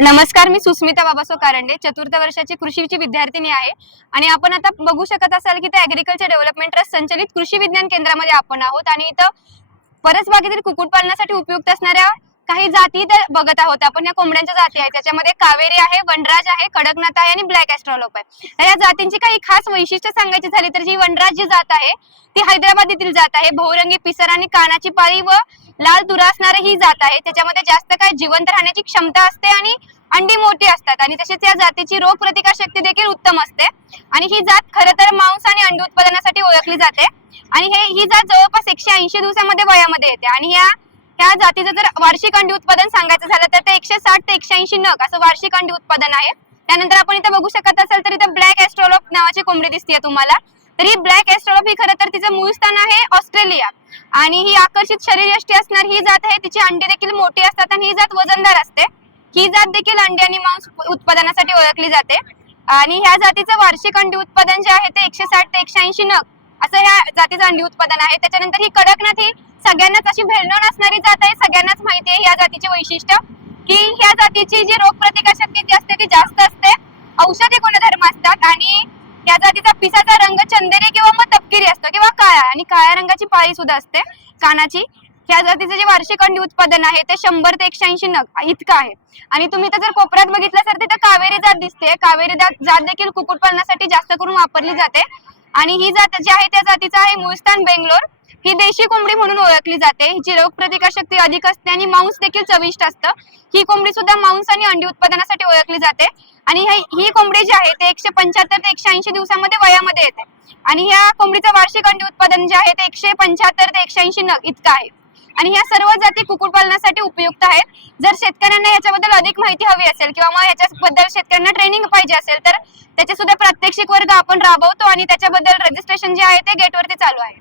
नमस्कार मी सुस्मिता बाबासो कारंडे चतुर्थ वर्षाची कृषीची विद्यार्थिनी आहे. आणि आपण आता बघू शकत असाल की ते ऍग्रिकल्चर डेव्हलपमेंट ट्रस्ट संचलित कृषी विज्ञान केंद्रामध्ये आपण आहोत. आणि इथं परसबागेतील कुक्कुटपालनासाठी उपयुक्त असणाऱ्या काही जाती इथे बघत आहोत. आपण या कोंबड्यांच्या जाती आहेत. त्याच्यामध्ये कावेरी आहे वनराज आहे कडकनाथ आहे आणि ब्लॅक एस्ट्रॉलोप आहे. तर या जातींची काही खास वैशिष्ट्य सांगायची झाली तर जी वनराज जी जात आहे ती हैदराबाद येथील जात आहे. बहुरंगी पिसर आणि कानाची पाळी व लाल दुरासणारे असणारी ही जात आहे. त्याच्यामध्ये जास्त काय जिवंत राहण्याची क्षमता असते आणि अंडी मोठी असतात. आणि तसेच या जातीची रोग प्रतिकार शक्ती देखील उत्तम असते. आणि ही जात खर तर मांस आणि अंडी उत्पादनासाठी ओळखली जाते. आणि हे ही जात जवळपास एकशे ऐंशी दिवसामध्ये वयामध्ये येते. आणि या ह्या जातीचं जर वार्षिक अंडी उत्पादन सांगायचं झालं तर ते एकशे साठ ते एकशे ऐंशी नग असं वार्षिक अंडी उत्पादन आहे. त्यानंतर आपण इथं बघू शकत असाल तर इथं ब्लॅक एस्ट्रॉलॉप नावाची कोंबडी दिसते तुम्हाला. तर ही ब्लॅक एस्ट्रॉलॉप ही खरं तर तिचं मूळ स्थान आहे ऑस्ट्रेलिया. आणि ही आकर्षित शरीरयष्टी असणार ही जात आहे तिची अंडी देखील मोठी असतात आणि ही जात वजनदार असते. ही जात देखील अंडी आणि मांस उत्पादनासाठी ओळखली जाते. आणि ह्या जातीचं वार्षिक अंडी उत्पादन जे आहे ते एकशे साठ ते एकशे ऐंशी नग असं ह्या जातीचं अंडी उत्पादन आहे. त्याच्यानंतर ही कडकनाथ ही सगळ्यांनाच अशी भेळणं असणारी जात आहे. सगळ्यांनाच माहिती आहे ह्या जातीचे वैशिष्ट्य. की ह्या जातीची जी रोगप्रतिकार शक्ती जी असते ती जास्त असते. औषधी गुणधर्म असतात आणि या जातीचा पिसाचा रंग चंदेरी किंवा तपकिरी असतो किंवा काळा आणि काळ्या रंगाची पाळी सुद्धा असते. कानाची. ह्या जातीचं जे वार्षिक अंडी उत्पादन आहे ते शंभर ते एकशे ऐंशी नग इतकं आहे. आणि तुम्ही तर जर कोपऱ्यात बघितलं तर तिथं कावेरी जात दिसते. कावेरी जात जात देखील कुक्कुटपालनासाठी जास्त करून वापरली जाते. आणि ही जात जी आहे त्या जातीचं आहे मूळस्थान बेंगलोर. ही देशी कोंबडी म्हणून ओळखली जाते. हिची रोग शक्ती अधिक असते आणि मांस देखील चविष्ट असतं. ही कोंबडी सुद्धा मांस आणि अंडी उत्पादनासाठी ओळखली जाते. आणि ही कोंबडी जी आहे ते एकशे पंच्याहत्तर ते एकशे ऐंशी दिवसामध्ये वयामध्ये येते. आणि ह्या कोंबडीचं वार्षिक अंडी उत्पादन जे आहे ते एकशे पंच्याहत्तर ते एकशे ऐंशी इतकं आहे. आणि ह्या सर्व जाती कुक्कुटपालनासाठी उपयुक्त आहेत. जर शेतकऱ्यांना याच्याबद्दल अधिक माहिती हवी असेल किंवा मग याच्याबद्दल शेतकऱ्यांना ट्रेनिंग पाहिजे असेल तर त्याचे सुद्धा प्रात्यक्षिक वर्ग आपण राबवतो आणि त्याच्याबद्दल रजिस्ट्रेशन जे आहे ते गेटवरती चालू आहे.